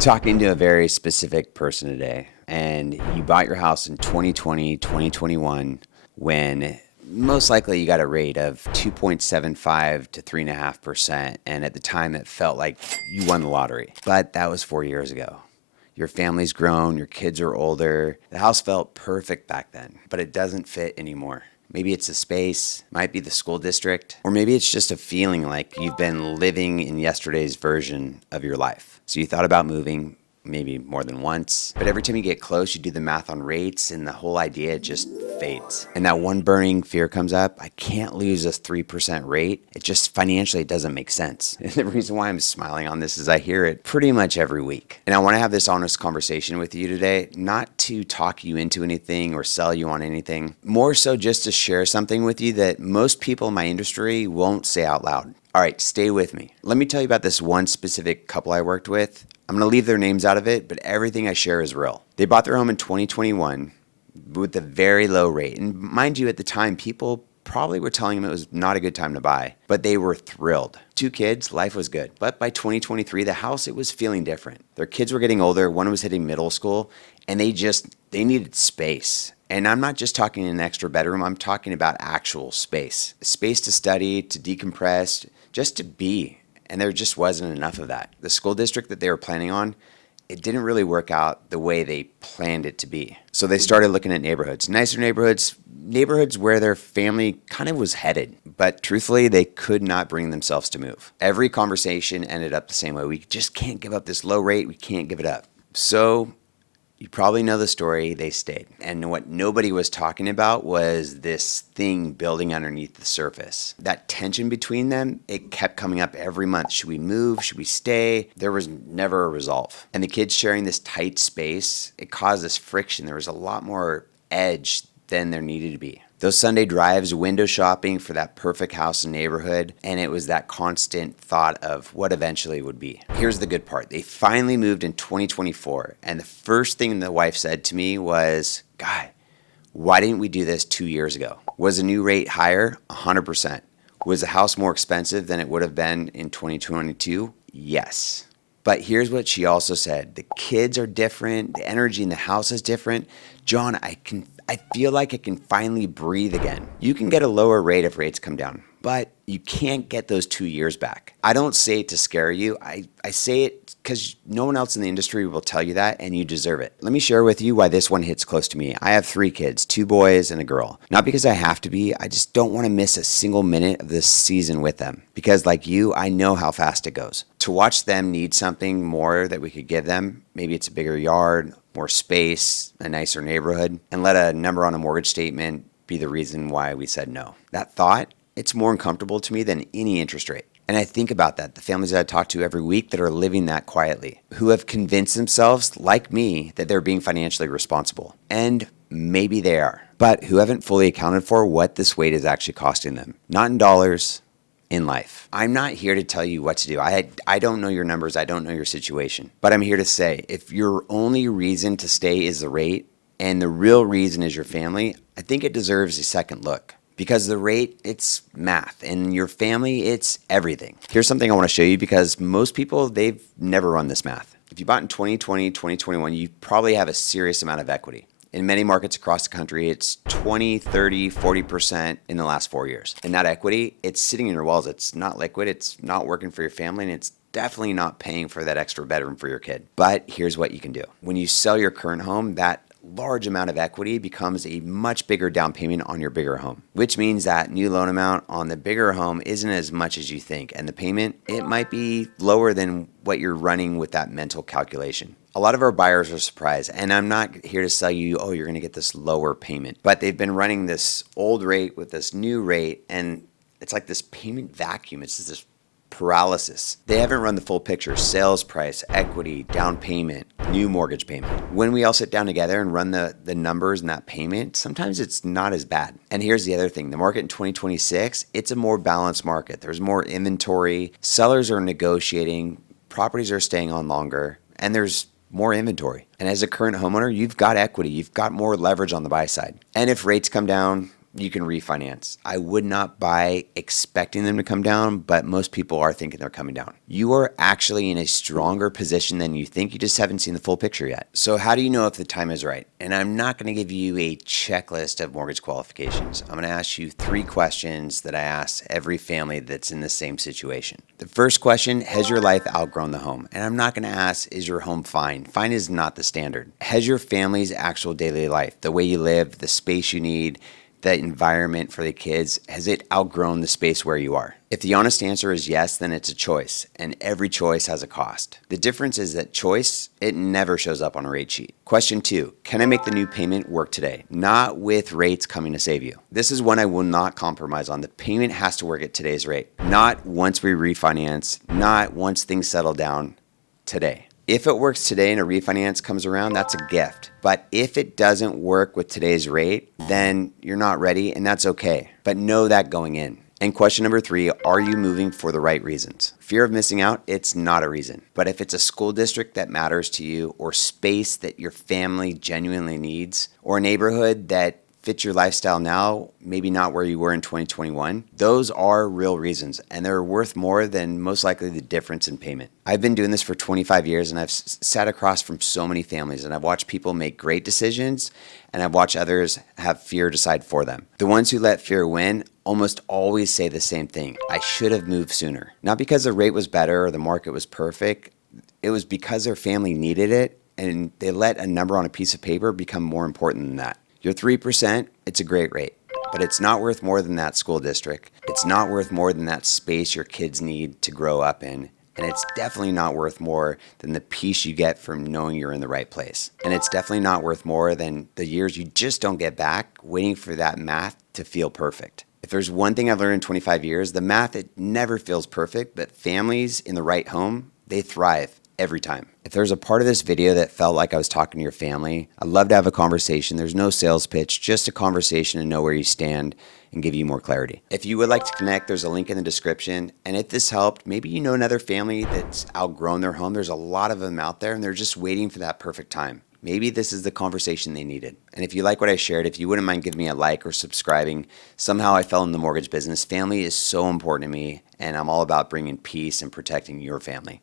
Talking to a very specific person today, and you bought your house in 2020, 2021, when most likely you got a rate of 2.75 to 3.5%. And at the time, it felt like you won the lottery. But that was 4 years ago. Your family's grown, your kids are older. The house felt perfect back then, but it doesn't fit anymore. Maybe it's the space, might be the school district, or maybe it's just a feeling like you've been living in yesterday's version of your life. So you thought about moving maybe more than once, but every time you get close, you do the math on rates and the whole idea just fades. And that one burning fear comes up. I can't lose a 3% rate. It just financially it doesn't make sense. And the reason why I'm smiling on this is I hear it pretty much every week. And I want to have this honest conversation with you today, not to talk you into anything or sell you on anything, more so just to share something with you that most people in my industry won't say out loud. All right, stay with me. Let me tell you about this one specific couple I worked with. I'm going to leave their names out of it, but everything I share is real. They bought their home in 2021 with a very low rate. And mind you, at the time, people probably were telling them it was not a good time to buy, but they were thrilled. 2 kids, life was good. But by 2023, the house, it was feeling different. Their kids were getting older. One was hitting middle school, and they needed space. And I'm not just talking an extra bedroom. I'm talking about actual space. Space to study, to decompress, just to be. And there just wasn't enough of that. The school district that they were planning on, it didn't really work out the way they planned it to be. So they started looking at neighborhoods, nicer neighborhoods, neighborhoods where their family kind of was headed. But truthfully, they could not bring themselves to move. Every conversation ended up the same way. We just can't give up this low rate. We can't give it up. So you probably know the story. They stayed. And what nobody was talking about was this thing building underneath the surface. That tension between them, it kept coming up every month. Should we move? Should we stay? There was never a resolve. And the kids sharing this tight space, it caused this friction. There was a lot more edge than there needed to be. Those Sunday drives, window shopping for that perfect house and neighborhood, and it was that constant thought of what eventually would be. Here's the good part. They finally moved in 2024, and the first thing the wife said to me was, "Guy, why didn't we do this 2 years ago?" Was the new rate higher? 100%. Was the house more expensive than it would have been in 2022? Yes. But here's what she also said. The kids are different. The energy in the house is different. John, I feel like I can finally breathe again. You can get a lower rate if rates come down, but you can't get those 2 years back. I don't say it to scare you. I say it because no one else in the industry will tell you that, and you deserve it. Let me share with you why this one hits close to me. I have 3 kids, 2 boys and a girl. Not because I have to be, I just don't want to miss a single minute of this season with them. Because like you, I know how fast it goes. To watch them need something more that we could give them, maybe it's a bigger yard, more space, a nicer neighborhood, and let a number on a mortgage statement be the reason why we said no. That thought, it's more uncomfortable to me than any interest rate. And I think about that, the families that I talk to every week that are living that quietly, who have convinced themselves, like me, that they're being financially responsible. And maybe they are, but who haven't fully accounted for what this weight is actually costing them. Not in dollars, in life. I'm not here to tell you what to do. I don't know your numbers. I don't know your situation. But I'm here to say, if your only reason to stay is the rate and the real reason is your family, I think it deserves a second look. Because the rate, it's math, and your family, it's everything. Here's something I want to show you because most people, they've never run this math. If you bought in 2020, 2021, you probably have a serious amount of equity. In many markets across the country, it's 20, 30, 40% in the last 4 years. And that equity, it's sitting in your walls. It's not liquid. It's not working for your family. And it's definitely not paying for that extra bedroom for your kid. But here's what you can do. When you sell your current home, that large amount of equity becomes a much bigger down payment on your bigger home, which means that new loan amount on the bigger home isn't as much as you think. And the payment, it might be lower than what you're running with that mental calculation. A lot of our buyers are surprised, and I'm not here to sell you, oh, you're going to get this lower payment. But they've been running this old rate with this new rate, and it's like this payment vacuum. It's just this paralysis. They haven't run the full picture: sales price, equity, down payment, new mortgage payment. When we all sit down together and run the numbers and that payment, sometimes it's not as bad. And here's the other thing. The market in 2026, it's a more balanced market. There's more inventory. Sellers are negotiating. Properties are staying on longer. And there's more inventory. And as a current homeowner, you've got equity. You've got more leverage on the buy side. And if rates come down, you can refinance. I would not buy expecting them to come down, but most people are thinking they're coming down. You are actually in a stronger position than you think. You just haven't seen the full picture yet. So how do you know if the time is right? And I'm not going to give you a checklist of mortgage qualifications. I'm going to ask you 3 questions that I ask every family that's in the same situation. The first question, has your life outgrown the home? And I'm not going to ask, is your home fine? Fine is not the standard. Has your family's actual daily life, the way you live, the space you need, the environment for the kids, has it outgrown the space where you are? If the honest answer is yes, then it's a choice, and every choice has a cost. The difference is that choice, it never shows up on a rate sheet. Question 2, can I make the new payment work today? Not with rates coming to save you. This is one I will not compromise on. The payment has to work at today's rate, not once we refinance, not once things settle down, today. If it works today and a refinance comes around, that's a gift. But if it doesn't work with today's rate, then you're not ready, and that's okay. But know that going in. And question number 3, are you moving for the right reasons? Fear of missing out, it's not a reason. But if it's a school district that matters to you, or space that your family genuinely needs, or a neighborhood that fits your lifestyle now, maybe not where you were in 2021, those are real reasons, and they're worth more than most likely the difference in payment. I've been doing this for 25 years, and I've sat across from so many families, and I've watched people make great decisions, and I've watched others have fear decide for them. The ones who let fear win almost always say the same thing: I should have moved sooner. Not because the rate was better or the market was perfect, it was because their family needed it, and they let a number on a piece of paper become more important than that. Your 3%, it's a great rate, but it's not worth more than that school district. It's not worth more than that space your kids need to grow up in. And it's definitely not worth more than the peace you get from knowing you're in the right place. And it's definitely not worth more than the years you just don't get back waiting for that math to feel perfect. If there's one thing I've learned in 25 years, the math, it never feels perfect, but families in the right home, they thrive every time. If there's a part of this video that felt like I was talking to your family, I'd love to have a conversation. There's no sales pitch, just a conversation and know where you stand and give you more clarity. If you would like to connect, there's a link in the description. And if this helped, maybe you know another family that's outgrown their home. There's a lot of them out there, and they're just waiting for that perfect time. Maybe this is the conversation they needed. And if you like what I shared, if you wouldn't mind giving me a like or subscribing. Somehow I fell in the mortgage business. Family is so important to me, and I'm all about bringing peace and protecting your family.